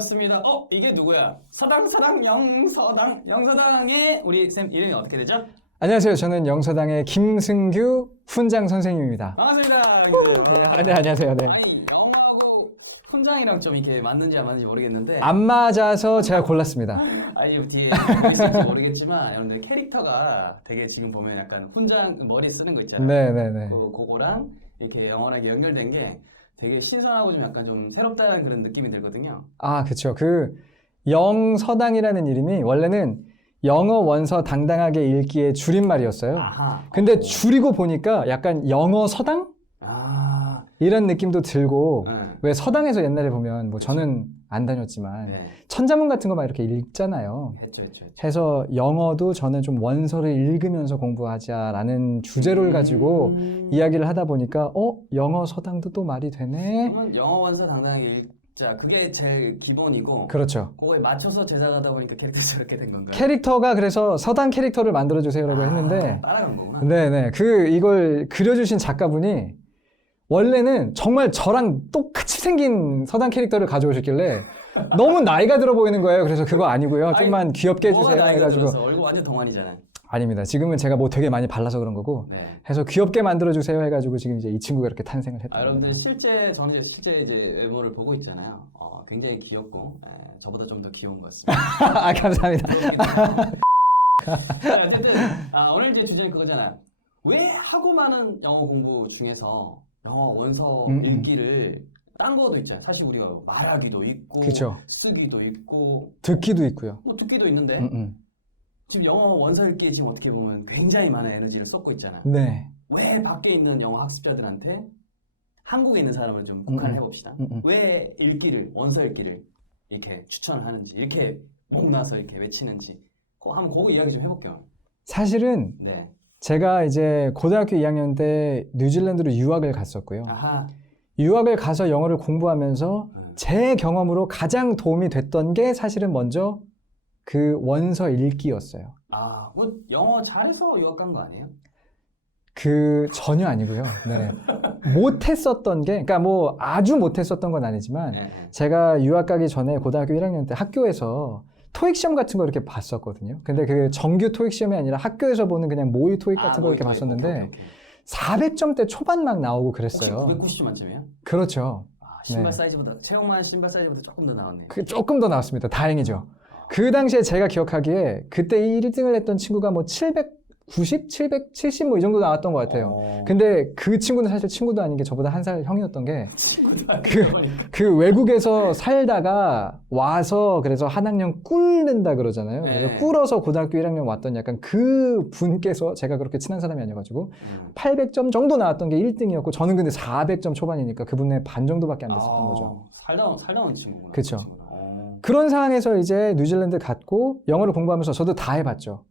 반갑습니다. 이게 누구야? 서당 영서당의 우리 쌤 이름이 어떻게 되죠? 안녕하세요. 저는 영서당의 김승규 훈장 선생님입니다. 반갑습니다. 네, 안녕하세요. 네. 아니 영어하고 훈장이랑 좀 이렇게 맞는지 안 맞는지 모르겠는데 안 맞아서 제가 골랐습니다. 아니 좀 뒤에 있을지 모르겠지만 여러분들 캐릭터가 되게 지금 보면 약간 훈장 머리 쓰는 거 있잖아요. 네네네. 그거랑 이렇게 영원하게 연결된 게 되게 신선하고 좀 약간 좀 새롭다는 그런 느낌이 들거든요. 아, 그쵸. 그 영서당이라는 이름이 원래는 영어 원서 당당하게 읽기의 줄임말이었어요. 아하. 근데 줄이고 보니까 약간 영어 서당? 아. 이런 느낌도 들고 네. 왜 서당에서 옛날에 보면 뭐 저는 안 다녔지만 네. 천자문 같은 거 막 이렇게 읽잖아요. 했죠. 해서 영어도 저는 좀 원서를 읽으면서 공부하자라는 주제를 가지고 이야기를 하다 보니까 영어 서당도 또 말이 되네. 그러면 영어 원서 당당하게 읽자. 그게 제일 기본이고. 그렇죠. 그거에 맞춰서 제작하다 보니까 캐릭터가 저렇게 된 건가요? 캐릭터가 그래서 서당 캐릭터를 만들어 주세요라고 했는데 따라간 거구나. 네네 이걸 그려주신 작가분이 원래는 정말 저랑 똑같이 생긴 서당 캐릭터를 가져오셨길래 너무 나이가 들어 보이는 거예요. 그래서 그거 아니고요. 좀만 귀엽게 해주세요 뭐가 나이가 해가지고 들어서 얼굴 완전 동안이잖아요. 아닙니다. 지금은 제가 뭐 되게 많이 발라서 그런 거고 네. 해서 귀엽게 만들어 주세요 해가지고 지금 이제 이 친구가 이렇게 탄생을 했다. 여러분들 저는 이제 실제 이제 외모를 보고 있잖아요. 굉장히 귀엽고 저보다 좀 더 귀여운 것 같습니다. 아, 감사합니다. 자, 어쨌든 오늘 이제 주제는 그거잖아요. 왜 하고 많은 영어 공부 중에서 영어 원서 읽기를 딴 거도 있잖아요. 사실 우리가 말하기도 있고 그쵸. 쓰기도 있고 듣기도 있고요. 뭐 듣기도 있는데 지금 영어 원서 읽기에 지금 어떻게 보면 굉장히 많은 에너지를 쏟고 있잖아요. 네. 왜 밖에 있는 영어 학습자들한테 한국에 있는 사람을 좀 국한을 해봅시다. 왜 원서 읽기를 이렇게 추천을 하는지, 이렇게 목나서 이렇게 외치는지, 한번 그거 이야기 좀 해볼게요. 사실은 네. 제가 이제 고등학교 2학년 때 뉴질랜드로 유학을 갔었고요. 아하. 유학을 가서 영어를 공부하면서 제 경험으로 가장 도움이 됐던 게 사실은 먼저 그 원서 읽기였어요. 뭐 영어 잘해서 유학 간 거 아니에요? 전혀 아니고요. 네. 못했었던 게, 그러니까 뭐 아주 못했었던 건 아니지만 네. 제가 유학 가기 전에 고등학교 1학년 때 학교에서 토익 시험 같은 거 이렇게 봤었거든요. 근데 그 정규 토익 시험이 아니라 학교에서 보는 그냥 모의 토익 같은 거 이렇게 봤었는데 오케이. 400점대 초반 막 나오고 혹시 그랬어요. 990점 만점이에요? 그렇죠. 신발 네. 사이즈보다 체형만 신발 사이즈보다 조금 더 나왔네. 조금 더 나왔습니다. 다행이죠. 그 당시에 제가 기억하기에 그때 1등을 했던 친구가 뭐 790, 770 뭐 이 정도 나왔던 것 같아요. 근데 그 친구는 사실 친구도 아닌 게 저보다 한 살 형이었던 게 그 외국에서 살다가 와서 그래서 한 학년 꿇는다 그러잖아요. 네. 그래서 꿇어서 고등학교 1학년 왔던 약간 그 분께서 제가 그렇게 친한 사람이 아니어가지고 800점 정도 나왔던 게 1등이었고 저는 근데 400점 초반이니까 그분의 반 정도밖에 안 됐었던 거죠. 살다 온 친구구나. 그쵸. 그 친구는. 그런 상황에서 이제 뉴질랜드 갔고 영어를 공부하면서 저도 다 해봤죠.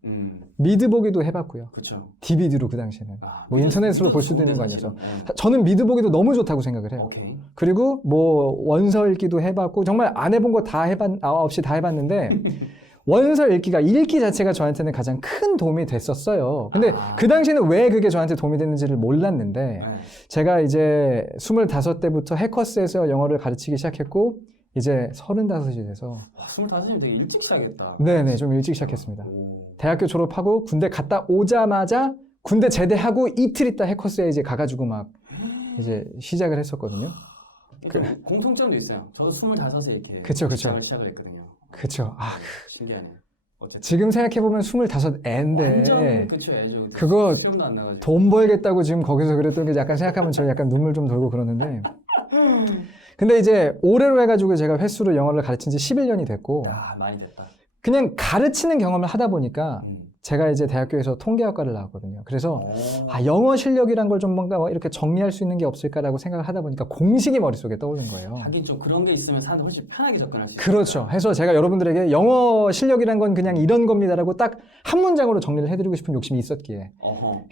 미드 보기도 해봤고요. 그쵸. DVD로 그 당시에는. 뭐 인터넷으로 볼 수도 있는 거 아니어서. 네. 저는 미드 보기도 너무 좋다고 생각을 해요. 오케이. 그리고 뭐 원서 읽기도 해봤고 정말 안 해본 거 다 없이 다 해봤는데 원서 읽기가 읽기 자체가 저한테는 가장 큰 도움이 됐었어요. 근데 그 당시에는 왜 그게 저한테 도움이 됐는지를 몰랐는데 제가 이제 25때부터 해커스에서 영어를 가르치기 시작했고 이제 35이 돼서 25이면 되게 일찍 시작했다. 네네 좀 일찍 시작했습니다. 대학교 졸업하고 군대 갔다 오자마자 군대 제대하고 이틀 있다 해커스에 이제 가가지고 막 이제 시작을 했었거든요. 공통점도 있어요. 저도 25에 이렇게 그쵸. 시작을 했거든요. 그쵸. 신기하네. 어쨌든 지금 생각해보면 25애인데 완전 그쵸 애죠. 그거 수렴도 안 나가지고. 돈 벌겠다고 지금 거기서 그랬던 게 약간 생각하면 저 약간 눈물 좀 돌고 그러는데 근데 이제 올해로 해가지고 제가 횟수로 영어를 가르친 지 11년이 됐고 많이 됐다. 그냥 가르치는 경험을 하다 보니까 제가 이제 대학교에서 통계학과를 나왔거든요. 그래서 영어 실력이란 걸 좀 뭔가 이렇게 정리할 수 있는 게 없을까라고 생각을 하다 보니까 공식이 머릿속에 떠오른 거예요. 하긴 좀 그런 게 있으면 사람들 훨씬 편하게 접근할 수 있어요. 그렇죠. 해서 제가 여러분들에게 영어 실력이란 건 그냥 이런 겁니다라고 딱 한 문장으로 정리를 해드리고 싶은 욕심이 있었기에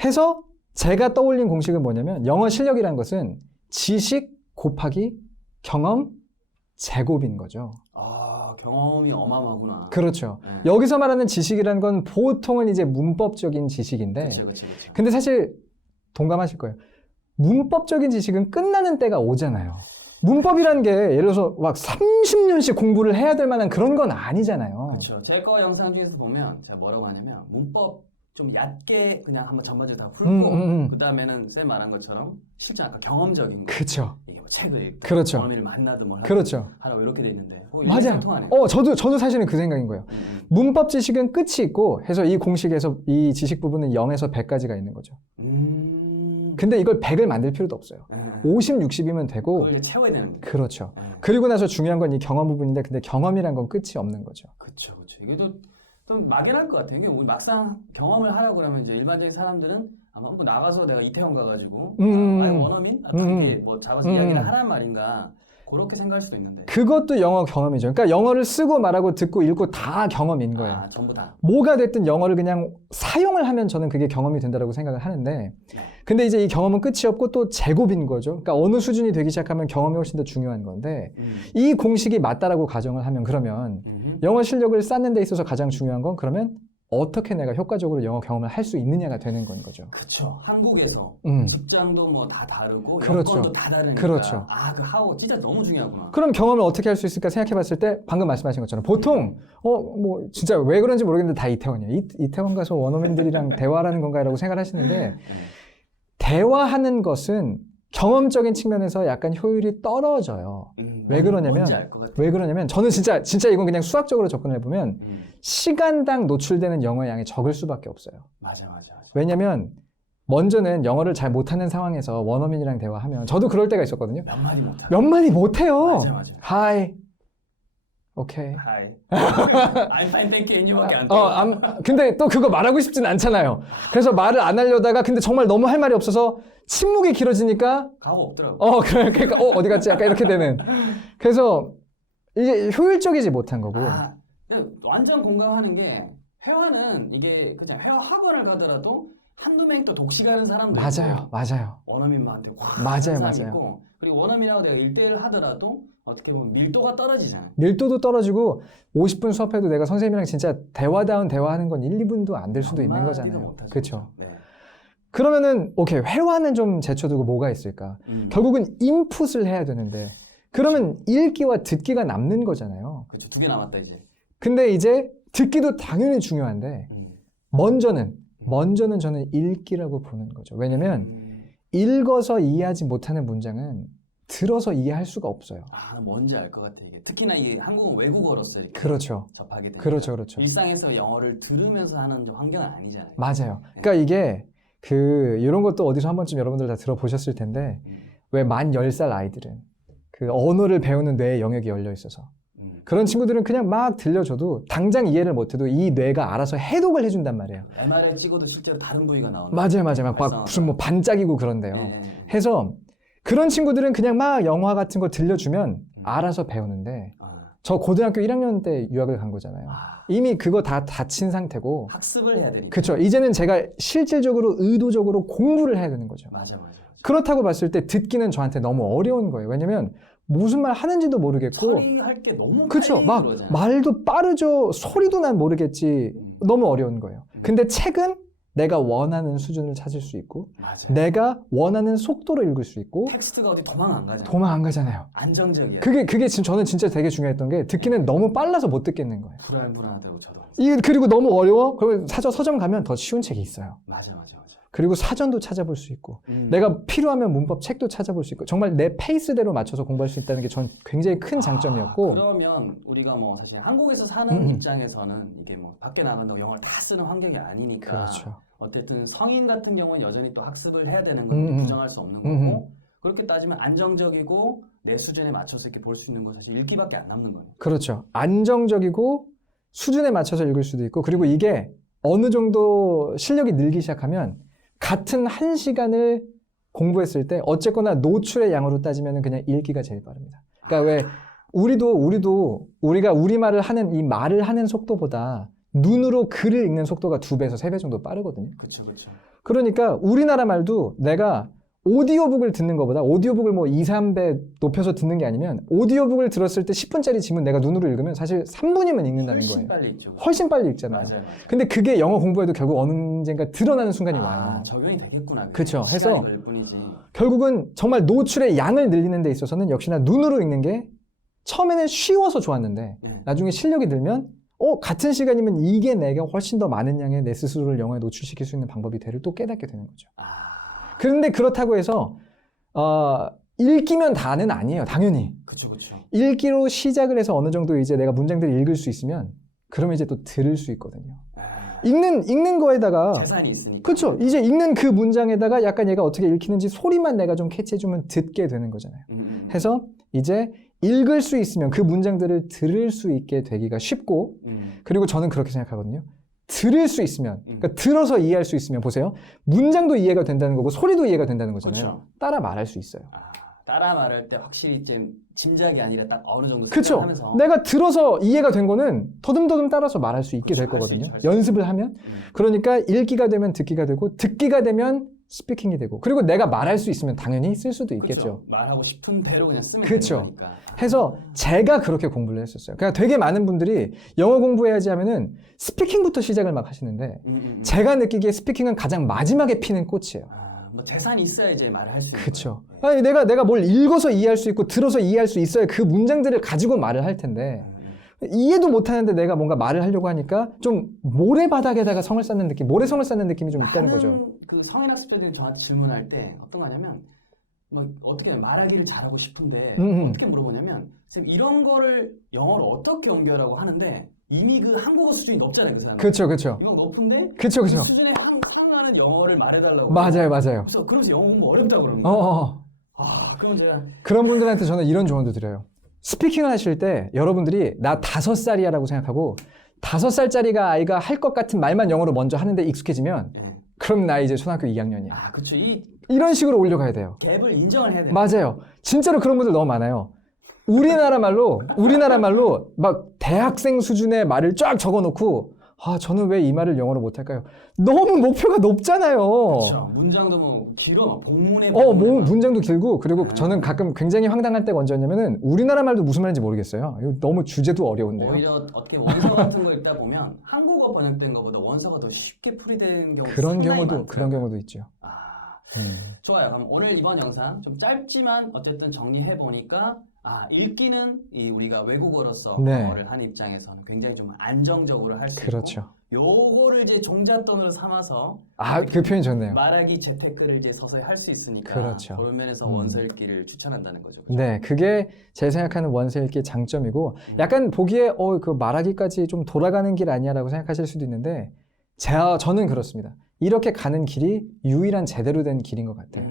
해서 제가 떠올린 공식은 뭐냐면 영어 실력이란 것은 지식 곱하기 경험 제곱인 거죠. 경험이 어마어마하구나. 그렇죠. 네. 여기서 말하는 지식이라는 건 보통은 이제 문법적인 지식인데 그쵸. 근데 사실 동감하실 거예요. 문법적인 지식은 끝나는 때가 오잖아요. 문법이란 게 예를 들어서 막 30년씩 공부를 해야 될 만한 그런 건 아니잖아요. 그렇죠. 제 거 영상 중에서 보면 제가 뭐라고 하냐면 문법 좀 얕게 그냥 한번 전반적으로 다 풀고 그 다음에는 쌤 말한 것처럼 실제 아까 경험적인 거. 그렇죠. 이게 뭐 책을 읽든 그렇죠. 원어민을 만나든 뭐 그렇죠. 하라고 이렇게 돼 있는데 맞아요. 통하네요. 저도 사실은 그 생각인 거예요. 문법 지식은 끝이 있고 해서 이 공식에서 이 지식 부분은 0에서 100까지가 있는 거죠. 근데 이걸 100을 만들 필요도 없어요. 50, 60이면 되고. 그걸 이제 채워야 되는 거죠. 그렇죠. 그리고 나서 중요한 건 이 경험 부분인데 근데 경험이란 건 끝이 없는 거죠. 그렇죠. 이게 좀 막연할 것 같아요. 이게 우리 막상 경험을 하라고 그러면 이제 일반적인 사람들은 아마 한번 나가서 내가 이태원 가가지고 아니 원어민? 그게 뭐 잡아서 이야기를 하란 말인가 그렇게 생각할 수도 있는데 그것도 영어 경험이죠. 그러니까 영어를 쓰고 말하고 듣고 읽고 다 경험인 거예요. 전부 다. 뭐가 됐든 영어를 그냥 사용을 하면 저는 그게 경험이 된다고 생각을 하는데 근데 이제 이 경험은 끝이 없고 또 제곱인 거죠. 그러니까 어느 수준이 되기 시작하면 경험이 훨씬 더 중요한 건데 이 공식이 맞다라고 가정을 하면 그러면 영어 실력을 쌓는 데 있어서 가장 중요한 건 그러면 어떻게 내가 효과적으로 영어 경험을 할 수 있느냐가 되는 건 거죠. 그렇죠. 한국에서 직장도 뭐 다 다르고 그렇죠. 여건도 다 다르니까 그렇죠. 그 하우 진짜 너무 중요하구나. 그럼 경험을 어떻게 할 수 있을까 생각해 봤을 때 방금 말씀하신 것처럼 보통 뭐 진짜 왜 그런지 모르겠는데 다 이태원이에요. 이태원 가서 원어민들이랑 대화하는 건가라고 생각을 하시는데 대화하는 것은 경험적인 측면에서 약간 효율이 떨어져요. 왜 그러냐면 저는 진짜 이건 그냥 수학적으로 접근해 보면 시간당 노출되는 영어의 양이 적을 수밖에 없어요. 맞아. 왜냐면 먼저는 영어를 잘 못하는 상황에서 원어민이랑 대화하면 저도 그럴 때가 있었거든요. 몇 마디 못해요. 맞아. Hi. 오케이. Hi. I'm fine, thank you. 이밖에 안 돼. 근데 또 그거 말하고 싶진 않잖아요. 그래서 말을 안 하려다가 근데 정말 너무 할 말이 없어서 침묵이 길어지니까 가오 없더라고. 그러니까 어디 갔지? 약간 이렇게 되는. 그래서 이게 효율적이지 못한 거고. 완전 공감하는 게 회화는 이게 그냥 회화 학원을 가더라도 한두 명이 또 독식하는 사람도 있고 맞아요. 원어민한테 확 맞아요. 있고 그리고 원어민하고 내가 1대1 하더라도 어떻게 보면 밀도가 떨어지잖아요. 밀도도 떨어지고 50분 수업해도 내가 선생님이랑 진짜 대화다운 대화하는 건 1, 2분도 안 될 수도 있는 거잖아요. 그렇죠. 네. 그러면은 오케이 회화는 좀 제쳐두고 뭐가 있을까? 결국은 인풋을 해야 되는데 그러면 읽기와 듣기가 남는 거잖아요. 그렇죠. 2개 남았다 이제. 근데 이제 듣기도 당연히 중요한데 먼저는 저는 읽기라고 보는 거죠. 왜냐면 읽어서 이해하지 못하는 문장은 들어서 이해할 수가 없어요. 뭔지 알 것 같아 이게. 특히나 이게 한국은 외국어로서 이렇게 그렇죠. 접하게 되니까. 그렇죠. 일상에서 영어를 들으면서 하는 환경은 아니잖아요. 맞아요. 그러니까 이게 이런 것도 어디서 한 번쯤 여러분들 다 들어보셨을 텐데 왜 만 10살 아이들은 그 언어를 배우는 뇌의 영역이 열려 있어서 그런 친구들은 그냥 막 들려줘도 당장 이해를 못해도 이 뇌가 알아서 해독을 해준단 말이에요. MRI 찍어도 실제로 다른 부위가 나오는. 맞아요. 막 무슨 뭐 반짝이고 그런데요. 해서 그런 친구들은 그냥 막 영화 같은 거 들려주면 알아서 배우는데 저 고등학교 1학년 때 유학을 간 거잖아요. 이미 그거 다 다친 상태고 학습을 해야 되니까. 그렇죠. 이제는 제가 실질적으로 의도적으로 공부를 해야 되는 거죠. 맞아. 그렇다고 봤을 때 듣기는 저한테 너무 어려운 거예요. 왜냐면 무슨 말 하는지도 모르겠고 처리할 게 너무 그렇죠. 막 그러잖아요. 말도 빠르죠. 소리도 난 모르겠지. 너무 어려운 거예요. 근데 책은 내가 원하는 수준을 찾을 수 있고 내가 원하는 속도로 읽을 수 있고 텍스트가 어디 도망 안 가잖아요. 도망 안 가잖아요. 안정적이야. 그게 지금 저는 진짜 되게 중요했던 게 듣기는 너무 빨라서 못 듣겠는 거예요. 불안하다고 저도. 그리고 너무 어려워? 그러면 서점 가면 더 쉬운 책이 있어요. 맞아. 그리고 사전도 찾아볼 수 있고 내가 필요하면 문법 책도 찾아볼 수 있고 정말 내 페이스대로 맞춰서 공부할 수 있다는 게 전 굉장히 큰 장점이었고 그러면 우리가 뭐 사실 한국에서 사는 입장에서는 이게 뭐 밖에 나간다고 영어를 다 쓰는 환경이 아니니까 그렇죠. 어쨌든 성인 같은 경우는 여전히 또 학습을 해야 되는 건 부정할 수 없는 거고 그렇게 따지면 안정적이고 내 수준에 맞춰서 이렇게 볼 수 있는 건 사실 읽기밖에 안 남는 거예요. 그렇죠. 안정적이고 수준에 맞춰서 읽을 수도 있고 그리고 이게 어느 정도 실력이 늘기 시작하면 같은 1시간을 공부했을 때 어쨌거나 노출의 양으로 따지면 그냥 읽기가 제일 빠릅니다. 그러니까 왜 우리가 우리말을 하는 이 말을 하는 속도보다 눈으로 글을 읽는 속도가 2배에서 3배 정도 빠르거든요. 그렇죠. 그러니까 우리나라 말도 내가 오디오북을 듣는 것보다 오디오북을 뭐 2, 3배 높여서 듣는 게 아니면 오디오북을 들었을 때 10분짜리 지문 내가 눈으로 읽으면 사실 3분이면 읽는다는 훨씬 거예요. 빨리 읽죠. 훨씬 빨리 읽잖아요. 맞아요. 근데 그게 영어 공부에도 결국 언젠가 드러나는 순간이 와요. 적용이 되겠구나. 그쵸. 시간이 해서 걸릴 뿐이지. 결국은 정말 노출의 양을 늘리는 데 있어서는 역시나 눈으로 읽는 게 처음에는 쉬워서 좋았는데 네. 나중에 실력이 늘면 같은 시간이면 이게 내가 훨씬 더 많은 양의 내 스스로를 영어에 노출시킬 수 있는 방법이 되를 또 깨닫게 되는 거죠. 그런데 그렇다고 해서 읽기면 다는 아니에요. 당연히. 그쵸. 읽기로 시작을 해서 어느 정도 이제 내가 문장들을 읽을 수 있으면 그러면 이제 또 들을 수 있거든요. 읽는 거에다가 재산이 있으니까. 그렇죠. 이제 읽는 그 문장에다가 약간 얘가 어떻게 읽히는지 소리만 내가 좀 캐치해주면 듣게 되는 거잖아요. 해서 이제 읽을 수 있으면 그 문장들을 들을 수 있게 되기가 쉽고 그리고 저는 그렇게 생각하거든요. 들을 수 있으면 그러니까 들어서 이해할 수 있으면 보세요. 문장도 이해가 된다는 거고 소리도 이해가 된다는 거잖아요. 그쵸. 따라 말할 수 있어요. 따라 말할 때 확실히 좀 짐작이 아니라 딱 어느 정도 그렇죠. 생각하면서 내가 들어서 이해가 된 거는 더듬더듬 따라서 말할 수 있게 그쵸, 될 할수 거거든요. 있죠, 할수 있죠. 연습을 하면. 그러니까 읽기가 되면 듣기가 되고 듣기가 되면 스피킹이 되고 그리고 내가 말할 수 있으면 당연히 쓸 수도 있겠죠. 그쵸. 말하고 싶은 대로 그냥 쓰면 그쵸. 되는 거니까. 해서 제가 그렇게 공부를 했었어요. 그러니까 되게 많은 분들이 영어 공부해야지 하면은 스피킹부터 시작을 막 하시는데 제가 느끼기에 스피킹은 가장 마지막에 피는 꽃이에요. 뭐 재산이 있어야 이제 말을 할 수 있는 그렇죠. 거예요. 아니, 내가 뭘 읽어서 이해할 수 있고 들어서 이해할 수 있어야 그 문장들을 가지고 말을 할 텐데 이해도 못하는데 내가 뭔가 말을 하려고 하니까 좀 모래바닥에다가 성을 쌓는 느낌, 모래성을 쌓는 느낌이 좀 있다는 거죠. 그 성인 학습자들이 저한테 질문할 때 어떤 거 하냐면 뭐 어떻게 말하기를 잘하고 싶은데 어떻게 물어보냐면 선생님 이런 거를 영어로 어떻게 옮겨라고 하는데 이미 그 한국어 수준이 높잖아요, 그 사람. 그렇죠, 그렇죠. 이거 높은데 그쵸. 그 수준의 한하는 영어를 말해달라고. 맞아요. 그래서 그러면서 영어 공부 어렵다고 그러는 거예요. 그럼 제가 그런 분들한테 저는 이런 조언도 드려요. 스피킹을 하실 때 여러분들이 나 5살이야라고 생각하고 5살짜리가 아이가 할 것 같은 말만 영어로 먼저 하는데 익숙해지면 그럼 나 이제 초등학교 2학년이야. 그렇죠. 이런 식으로 올려가야 돼요. 갭을 인정을 해야 돼요. 맞아요. 진짜로 그런 분들 너무 많아요. 우리나라 말로 막 대학생 수준의 말을 쫙 적어놓고 저는 왜 이 말을 영어로 못할까요? 너무 목표가 높잖아요. 그렇죠. 문장도 뭐 길어, 막 복문에 문장도 길고 그리고 저는 가끔 굉장히 황당할 때가 언제였냐면은 우리나라 말도 무슨 말인지 모르겠어요. 이거 너무 주제도 어려운데요. 오히려 어떻게 원서 같은 거 읽다 보면 한국어 번역된 것보다 원서가 더 쉽게 풀이되는 경우도 그런 상당히 경우도 있죠. 좋아요. 그럼 오늘 이번 영상 좀 짧지만 어쨌든 정리해 보니까 읽기는 우리가 외국어로서 영어를 하는 입장에서는 굉장히 좀 안정적으로 할 수 그렇죠. 있고 요거를 이제 종잣돈으로 삼아서 그 표현이 좋네요. 말하기 재테크를 이제 서서히 할 수 있으니까 그렇죠. 그런 면에서 원서 읽기를 추천한다는 거죠. 그렇죠? 네, 그게 제 생각하는 원서 읽기의 장점이고 약간 보기에 그 말하기까지 좀 돌아가는 길 아니야라고 생각하실 수도 있는데 저는 그렇습니다. 이렇게 가는 길이 유일한 제대로 된 길인 것 같아요.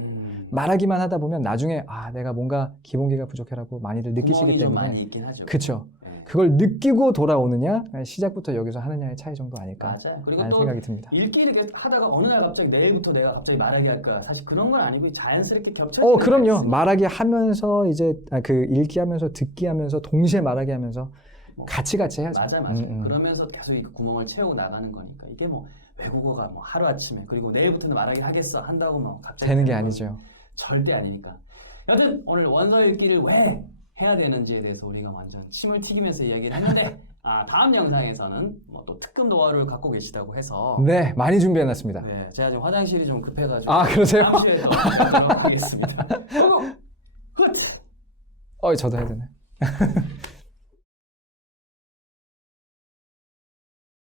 말하기만 하다 보면 나중에 내가 뭔가 기본기가 부족해라고 많이들 느끼시기 때문에 좀 많이 있긴 하죠. 그렇죠. 그걸 느끼고 돌아오느냐 시작부터 여기서 하느냐의 차이 정도 아닐까 맞아요. 그리고 라는 또 생각이 듭니다. 읽기 이렇게 하다가 어느 날 갑자기 내일부터 내가 갑자기 말하기 할까 사실 그런 건 아니고 자연스럽게 겹쳐지는 그럼요. 말하기 하면서 이제 그 읽기 하면서 듣기 하면서 동시에 말하기 하면서 같이 해야죠. 맞아. 그러면서 계속 이 구멍을 채우고 나가는 거니까 이게 뭐 외국어가 뭐 하루아침에 그리고 내일부터는 말하기 하겠어 한다고 뭐 갑자기 되는 게 아니죠. 절대 아니니까. 여튼 오늘 원서 읽기를 왜 해야 되는지에 대해서 우리가 완전 침을 튀기면서 이야기를 했는데 다음 영상에서는 뭐 또 특급 노하우를 갖고 계시다고 해서 네, 많이 준비해놨습니다. 네, 제가 지금 화장실이 좀 급해가지고 그러세요? 다음 주에 더 들어가겠습니다. 저도 해야 되네.